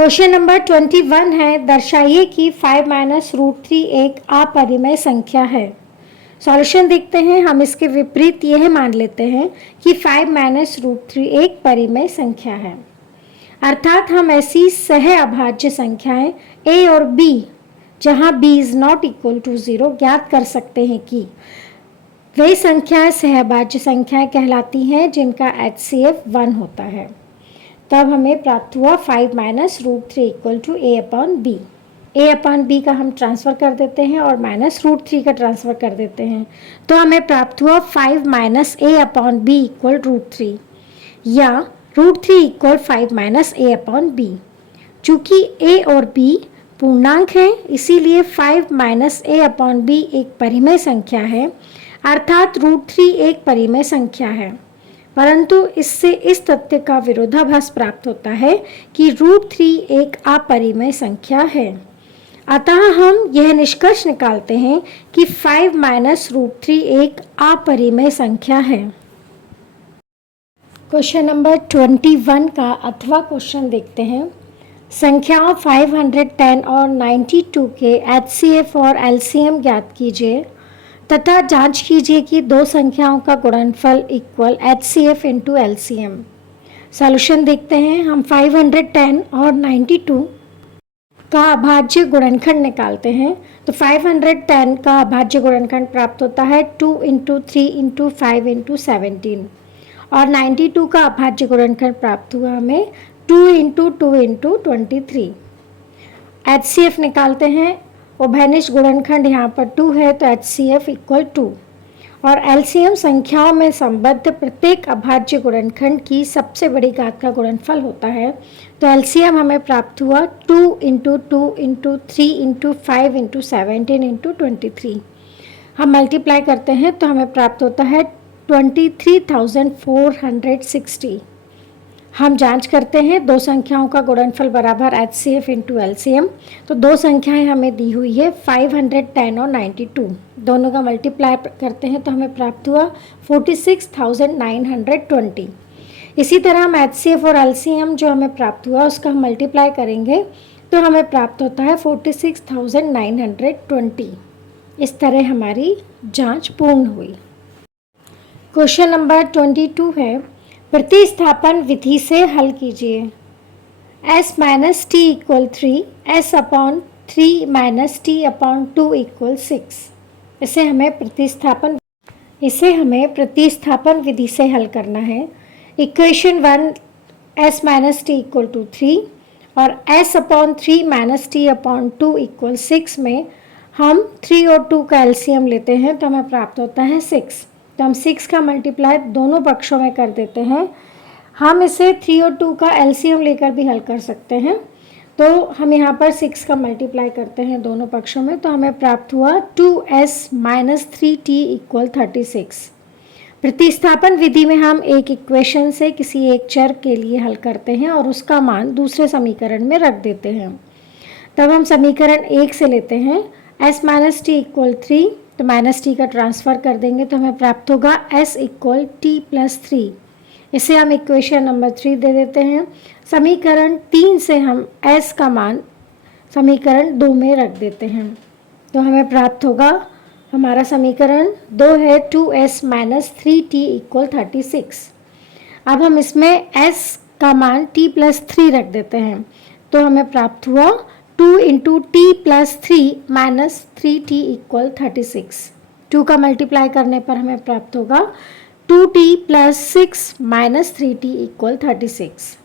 Question number 21 है, दर्शाइए कि 5 minus root 3 एक अपरिमेय संख्या है। सॉल्यूशन देखते हैं। हम इसके विपरीत यह मान लेते हैं कि 5 माइनस रूट 3 एक परिमेय संख्या है, अर्थात हम ऐसी सह अभाज्य संख्याएं a और b जहां b is not equal to 0 ज्ञात कर सकते हैं कि वे संख्याएं सहअभाज्य संख्याएं कहलाती हैं जिनका HCF 1 होता है। तब हमें प्राप्त हुआ 5 minus root 3 equal to a upon B. a upon B का हम ट्रांसफ़र कर देते हैं और माइनस रूट 3 का ट्रांसफ़र कर देते हैं, तो हमें प्राप्त हुआ 5 minus a upon B equal root 3 या root 3 equal 5 minus a upon B. चूँकि a और b पूर्णांक हैं, इसीलिए 5 माइनस a अपॉन बी एक परिमेय संख्या है, अर्थात रूट 3 एक परिमेय संख्या है। परंतु इससे इस तथ्य का विरोधाभास प्राप्त होता है कि रूट 3 एक अपरिमेय संख्या है। अतः हम यह निष्कर्ष निकालते हैं कि 5 माइनस रूट 3 एक अपरिमेय संख्या है। क्वेश्चन नंबर 21 का अथवा क्वेश्चन देखते हैं। संख्याओं 510 और 92 के HCF और LCM ज्ञात कीजिए तथा जांच कीजिए कि दो संख्याओं का गुणनफल equal HCF into LCM। Solution देखते हैं। हम 510 और 92 का अभाज्य गुणनखंड निकालते हैं। तो 510 का अभाज्य गुणनखंड प्राप्त होता है 2 इंटू 3 इंटू 5 इंटू 17 और 92 का अभाज्य गुणनखंड प्राप्त हुआ हमें 2 इंटू 2 इंटू 23। HCF निकालते हैं। उभयनिष्ठ गुणनखंड यहाँ पर 2 है तो HCF इक्वल 2 और LCM संख्याओं में संबद्ध प्रत्येक अभाज्य गुणनखंड की सबसे बड़ी घात का गुणनफल होता है। तो LCM हमें प्राप्त हुआ 2 into 2 into 3 into 5 into 17 into 23। हम मल्टीप्लाई करते हैं तो हमें प्राप्त होता है 23,460। हम जांच करते हैं दो संख्याओं का गुणनफल बराबर HCF इंटू LCM। तो दो संख्याएं हमें दी हुई है 510 और 92, दोनों का मल्टीप्लाई करते हैं तो हमें प्राप्त हुआ 46,920। इसी तरह हम HCF और LCM जो हमें प्राप्त हुआ उसका हम मल्टीप्लाई करेंगे तो हमें प्राप्त होता है 46,920। इस तरह हमारी जाँच पूर्ण हुई। क्वेश्चन नंबर 22 है, प्रतिस्थापन विधि से हल कीजिए। s minus T equal 3, s upon 3 minus T upon 2 equal 6। इसे हमें प्रतिस्थापन विधि से हल करना है। Equation 1 s minus T equal to 3 और s upon 3 minus T upon 2 equal 6 में हम 3 और 2 का LCM लेते हैं तो हमें प्राप्त होता है 6। तो हम 6 का मल्टीप्लाई दोनों पक्षों में कर देते हैं। हम इसे 3 और 2 का LCM लेकर भी हल कर सकते हैं। तो हम यहाँ पर 6 का मल्टीप्लाई करते हैं दोनों पक्षों में तो हमें प्राप्त हुआ 2s माइनस 3t इक्वल 36। प्रतिस्थापन विधि में हम एक इक्वेशन से किसी एक चर के लिए हल करते हैं और उसका मान दूसरे समीकरण में रख देते हैं। तब हम समीकरण 1 से लेते हैं s माइनस टी इक्वल 3, तो माइनस टी का ट्रांसफ़र कर देंगे तो हमें प्राप्त होगा s इक्वल टी प्लस 3। इसे हम इक्वेशन नंबर 3 दे देते हैं। समीकरण 3 से हम s का मान समीकरण 2 में रख देते हैं तो हमें प्राप्त होगा, हमारा समीकरण 2 है 2s माइनस 3t इक्वल 36। अब हम इसमें s का मान t प्लस 3 रख देते हैं तो हमें प्राप्त हुआ 2 into T plus 3 minus 3t equal 36। 2 का मल्टीप्लाई करने पर हमें प्राप्त होगा 2t plus 6 minus 3t equal 36।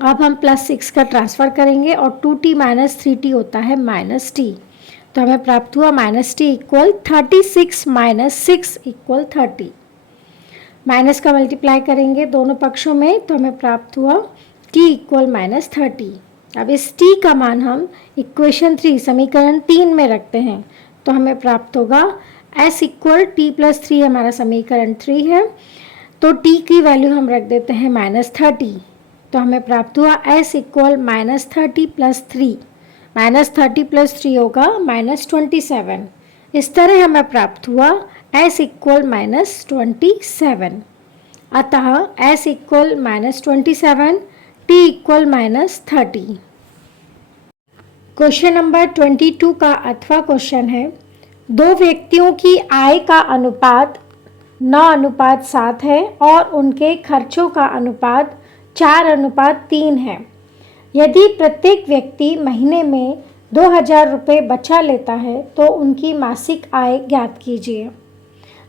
अब हम प्लस 6 का ट्रांसफ़र करेंगे और 2t माइनस 3t होता है माइनस t, तो हमें प्राप्त हुआ minus t equal 36 minus 6 equal 30। Minus का मल्टीप्लाई करेंगे दोनों पक्षों में तो हमें प्राप्त हुआ t इक्वल माइनस 30। अब इस t का मान हम इक्वेशन 3 समीकरण 3 में रखते हैं तो हमें प्राप्त होगा s इक्वल t प्लस 3 हमारा समीकरण 3 है तो t की वैल्यू हम रख देते हैं माइनस 30 तो हमें प्राप्त हुआ s equal minus 30 plus 3। Minus 30 plus 3 होगा माइनस 27। इस तरह हमें प्राप्त हुआ s इक्वल माइनस 27। अतः s equal minus 27 t equal -30। Question number 22 का 8वां क्वेश्चन है, दो व्यक्तियों की आय का अनुपात 9:7 है और उनके खर्चों का अनुपात 4:3 है। यदि प्रत्येक व्यक्ति महीने में 2000 रुपये बचा लेता है तो उनकी मासिक आय ज्ञात कीजिए।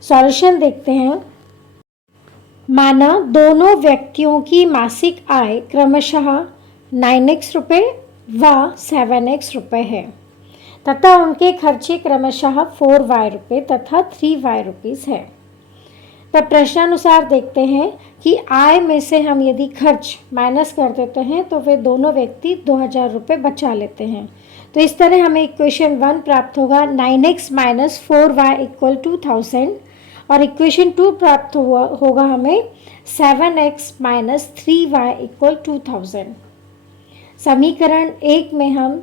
सॉल्यूशन देखते हैं। माना दोनों व्यक्तियों की मासिक आय क्रमशः 9x रुपये व 7x रुपये है तथा उनके खर्चे क्रमशः 4y रुपये तथा 3y रुपीज़ है। तब प्रश्नानुसार देखते हैं कि आय में से हम यदि खर्च माइनस कर देते हैं तो वे दोनों व्यक्ति 2000 रुपये बचा लेते हैं। तो इस तरह हमें इक्वेशन 1 प्राप्त होगा 9x माइनस 4y इक्वल 2000 और इक्वेशन 2 प्राप्त होगा हमें 7x माइनस 3y इक्वल 2000। समीकरण 1 में हम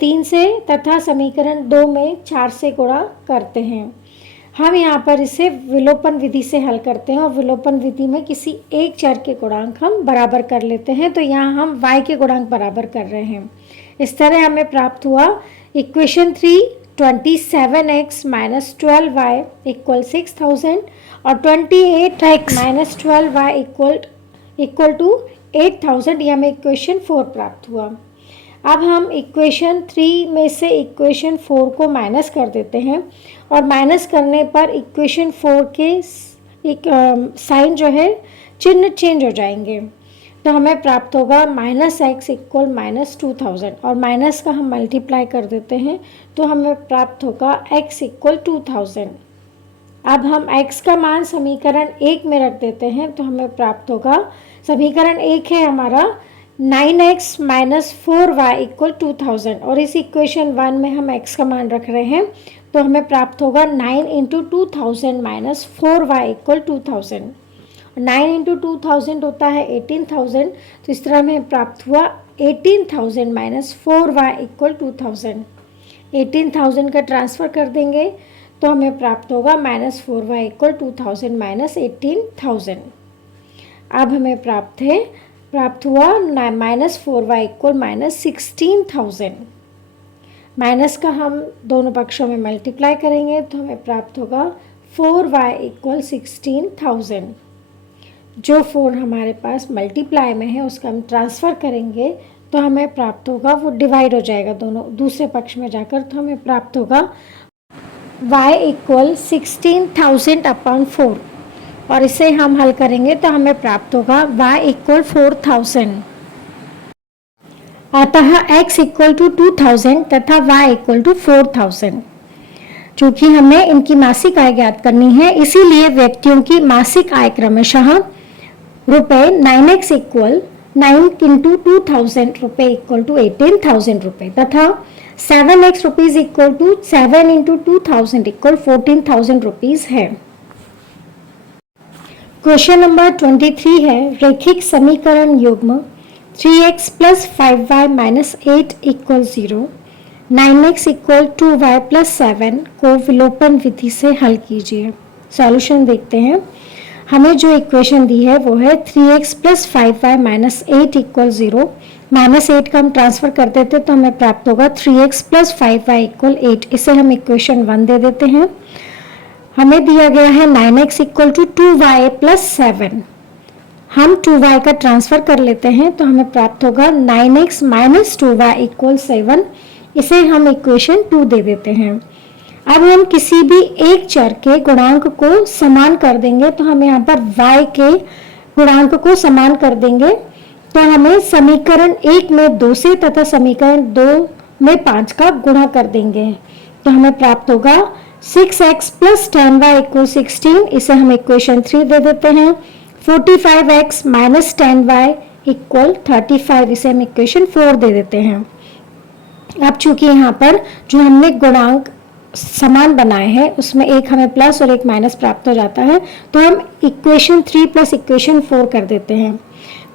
3 से तथा समीकरण 2 में 4 से गुणा करते हैं। हम यहाँ पर इसे विलोपन विधि से हल करते हैं और विलोपन विधि में किसी एक चर के गुणांक हम बराबर कर लेते हैं। तो यहाँ हम y के गुणांक बराबर कर रहे हैं। इस तरह हमें प्राप्त हुआ equation 3 27x minus 12y equal 6000 और 28x minus 12y equal to 8000। ये हमें इक्वेशन 4 प्राप्त हुआ। अब हम इक्वेशन 3 में से इक्वेशन 4 को माइनस कर देते हैं और माइनस करने पर इक्वेशन 4 के एक साइन जो है चिन्ह चेंज हो जाएंगे। तो हमें प्राप्त होगा -x इक्वल -2000 और माइनस का हम मल्टीप्लाई कर देते हैं तो हमें प्राप्त होगा x इक्वल 2000। अब हम x का मान समीकरण 1 में रख देते हैं तो हमें प्राप्त होगा, समीकरण 1 है हमारा 9x माइनस 4y इक्वल 2000 और इस इक्वेशन 1 में हम x का मान रख रहे हैं तो हमें प्राप्त होगा 9 into 2000 minus 4y equal 2000। 9 into 2000 होता है 18000। तो इस तरह हमें प्राप्त हुआ 18000 माइनस 4y इक्वल 2000। 18000 का ट्रांसफ़र कर देंगे तो हमें प्राप्त होगा माइनस 4y इक्वल 2000 माइनस 18000। अब हमें प्राप्त हुआ minus 4y equal minus 16000। Minus का हम दोनों पक्षों में मल्टीप्लाई करेंगे तो हमें प्राप्त होगा 4y इक्वल 16000। जो 4 हमारे पास मल्टीप्लाई में है उसका हम ट्रांसफ़र करेंगे तो हमें प्राप्त होगा, वो डिवाइड हो जाएगा दोनों दूसरे पक्ष में जाकर, तो हमें प्राप्त होगा y इक्वल 16000 अपॉन 4 और इसे हम हल करेंगे तो हमें प्राप्त होगा y इक्वल 4000। अतः x इक्वल टू 2000 तथा y इक्वल टू 4000। चूँकि हमें इनकी मासिक आय ज्ञात करनी है इसीलिए व्यक्तियों की मासिक आय क्रमशः रुपये 9x इक्वल 9 इंटू 2000 रुपये इक्वल टू 18000 रुपये तथा 7x rupees equal to 7 into 2000 equal 14000 rupees है। क्वेश्चन नंबर 23 है, रेखिक समीकरण युग्म 3x plus 5y minus 8 equal 0, 9x equal 2y plus 7 को विलोपन विधि से हल कीजिए। सॉल्यूशन देखते हैं। हमें जो इक्वेशन दी है वो है 3x plus 5y minus 8 equal 0। Minus 8 का हम ट्रांसफ़र कर देते तो हमें प्राप्त होगा 3x प्लस 5y इक्वल 8। इसे हम इक्वेशन 1 दे देते हैं। हमें दिया गया है 9x equal to 2y plus 7। हम 2y का ट्रांसफ़र कर लेते हैं तो हमें प्राप्त होगा 9x माइनस 2y इक्वल 7। इसे हम इक्वेशन 2 दे देते हैं। अब हम किसी भी एक चर के गुणांक को समान कर देंगे तो हम यहाँ पर y के गुणांक को समान कर देंगे तो हमें समीकरण 1 में 2 से तथा समीकरण 2 में 5 का गुणा कर देंगे तो हमें प्राप्त होगा 6x प्लस 10y इक्वल 16। इसे हम इक्वेशन 3 दे देते हैं। 45x minus 10y equal 35। इसे हम इक्वेशन 4 दे देते हैं। अब चूंकि यहाँ पर जो हमने गुणांक समान बनाए हैं उसमें एक हमें प्लस और एक माइनस प्राप्त हो जाता है तो हम इक्वेशन 3 प्लस इक्वेशन 4 कर देते हैं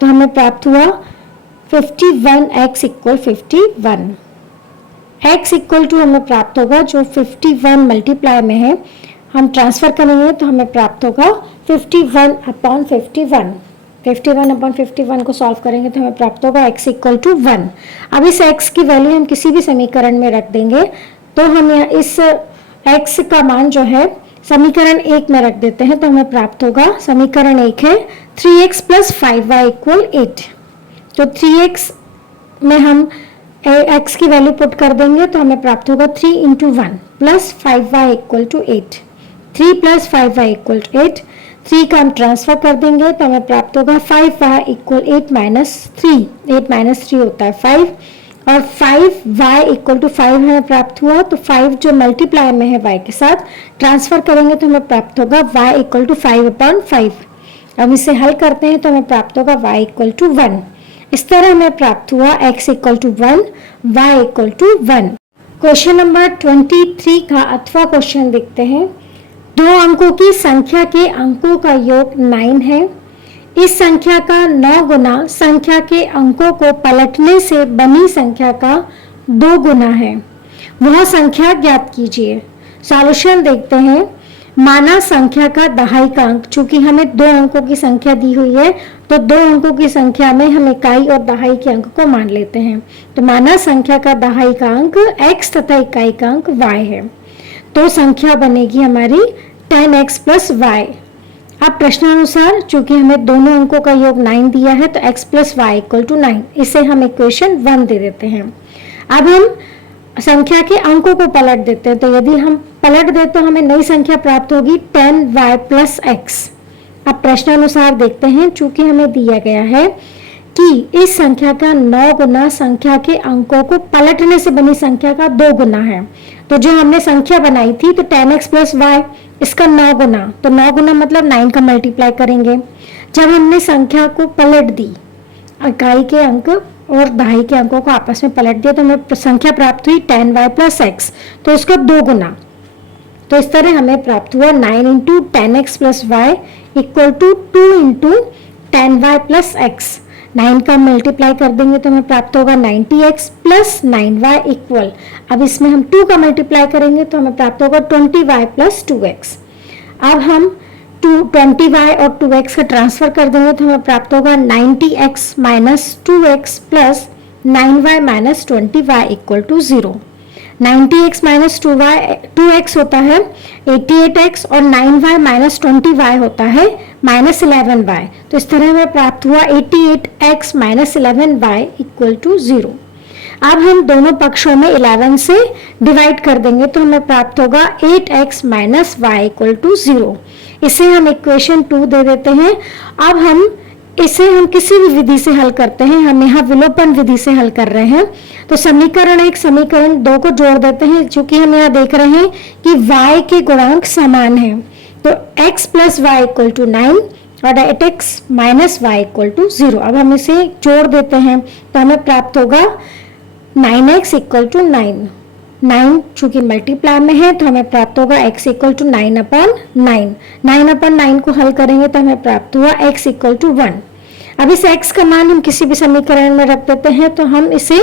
तो हमें प्राप्त हुआ 51x equal 51। x equal to हमें प्राप्त होगा जो 51 मल्टीप्लाई में है, हम ट्रांसफ़र करेंगे तो हमें प्राप्त होगा 51 अपॉन 51। 51/51 को सॉल्व करेंगे तो हमें प्राप्त होगा x इक्वल टू 1। अब इस x की वैल्यू हम किसी भी समीकरण में रख देंगे तो हम इस x का मान जो है समीकरण 1 में रख देते हैं तो हमें प्राप्त होगा, समीकरण 1 है 3x + 5y = 8। तो 3x में हम x की वैल्यू पुट कर देंगे तो हमें प्राप्त होगा 3 × 1 + 5y = 8। 3 + 5y = 8। 3 का हम ट्रांसफर कर देंगे तो हमें प्राप्त होगा 5y = 8 - 3। 8 - 3 होता है 5 और 5y = 5 हमें प्राप्त हुआ। तो 5 जो मल्टीप्लाई में है y के साथ ट्रांसफर करेंगे तो हमें प्राप्त होगा y = 5/5। अब इसे हल करते हैं तो हमें प्राप्त होगा y = 1। इस तरह हमें प्राप्त हुआ x = 1, y = 1। क्वेश्चन नंबर 23 का अथवा क्वेश्चन देखते हैं। 2 अंकों की संख्या के अंकों का योग 9 है। इस संख्या का 9 गुना संख्या के अंकों को पलटने से बनी संख्या का 2 गुना है। वह संख्या ज्ञात कीजिए। सॉल्यूशन देखते हैं। माना संख्या का दहाई का अंक, चूंकि हमें 2 अंकों की संख्या दी हुई है तो 2 अंकों की संख्या में हम इकाई और दहाई के अंक को मान लेते हैं। तो माना संख्या का दहाई का अंक x तथा इकाई का अंक y है तो संख्या बनेगी हमारी 10x + y। अब प्रश्नानुसार चूंकि हमें दोनों अंकों का योग 9 दिया है तो x + y = 9, इसे हम इक्वेशन 1 दे देते हैं। अब हम संख्या के अंकों को पलट देते हैं तो यदि हम पलट दें तो हमें नई संख्या प्राप्त होगी 10y + x। अब प्रश्नानुसार देखते हैं, चूंकि हमें दिया गया है कि इस संख्या का 9 गुना संख्या के अंकों को पलटने से बनी संख्या का 2 गुना है। तो जो हमने संख्या बनाई थी तो 10x + y, इसका 9 गुना, तो 9 गुना मतलब 9 का मल्टीप्लाई करेंगे। जब हमने संख्या को पलट दी, इकाई के अंक और दहाई के अंकों को आपस में पलट दिया तो हमें संख्या प्राप्त हुई 10y + x, तो इसका 2 गुना। तो इस तरह हमें प्राप्त हुआ 9 × 10x + y = 2 × 10y + x। 9 का मल्टीप्लाई कर देंगे तो हमें प्राप्त होगा 90x + 9y =, अब इसमें हम 2 का मल्टीप्लाई करेंगे तो हमें प्राप्त होगा 20y + 2x। अब हम 20y और 2x का ट्रांसफर कर देंगे तो हमें प्राप्त होगा 90x - 2x + 9y - 20y = 0। 90x - 2x होता है 88x और 9y - 20y होता है -11y। तो इस तरह हमें प्राप्त हुआ 88x - 11y = 0। अब हम दोनों पक्षों में 11 से डिवाइड कर देंगे तो हमें प्राप्त होगा 8x - y = 0। इसे हम इक्वेशन 2 दे देते हैं। अब हम इसे किसी भी विधि से हल करते हैं। हम यहाँ विलोपन विधि से हल कर रहे हैं तो समीकरण 1 समीकरण 2 को जोड़ देते हैं। चूंकि हम यहाँ देख रहे हैं कि y के गुणांक समान हैं तो x + y = 9 और 8x - y = 0। अब हम इसे जोड़ देते हैं तो हमें प्राप्त होगा 9x = 9। 9 चूंकि मल्टीप्लाई में है तो हमें प्राप्त होगा x = 9/9। 9/9 को हल करेंगे तो हमें प्राप्त हुआ x = 1। अब इस x का मान हम किसी भी समीकरण में रख देते हैं तो हम इसे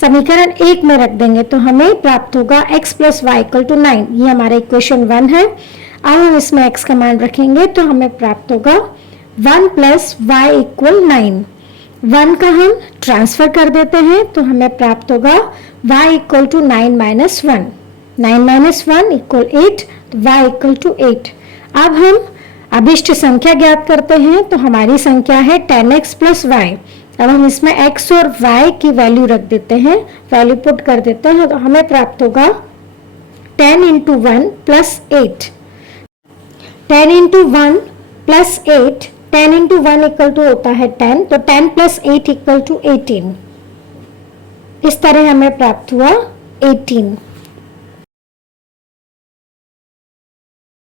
समीकरण 1 में रख देंगे तो हमें प्राप्त होगा x + y = 9। ये हमारा इक्वेशन 1 है। अब हम इसमें x का मान रखेंगे तो हमें प्राप्त होगा 1 + y = 9। 1 का हम ट्रांसफर कर देते हैं तो हमें प्राप्त होगा y = 9 - 1। 9 - 1 = 8, तो y = 8। अब हम अभिष्ट संख्या ज्ञात करते हैं तो हमारी संख्या है 10x + y। अब हम इसमें x और y की वैल्यू रख देते हैं, वैल्यू पुट कर देते हैं तो हमें प्राप्त होगा 10 × 1 + 8। 10 × 1 + 8, 10 × 1 = होता है 10, तो 10 + 8 = 18। इस तरह हमें प्राप्त हुआ 18।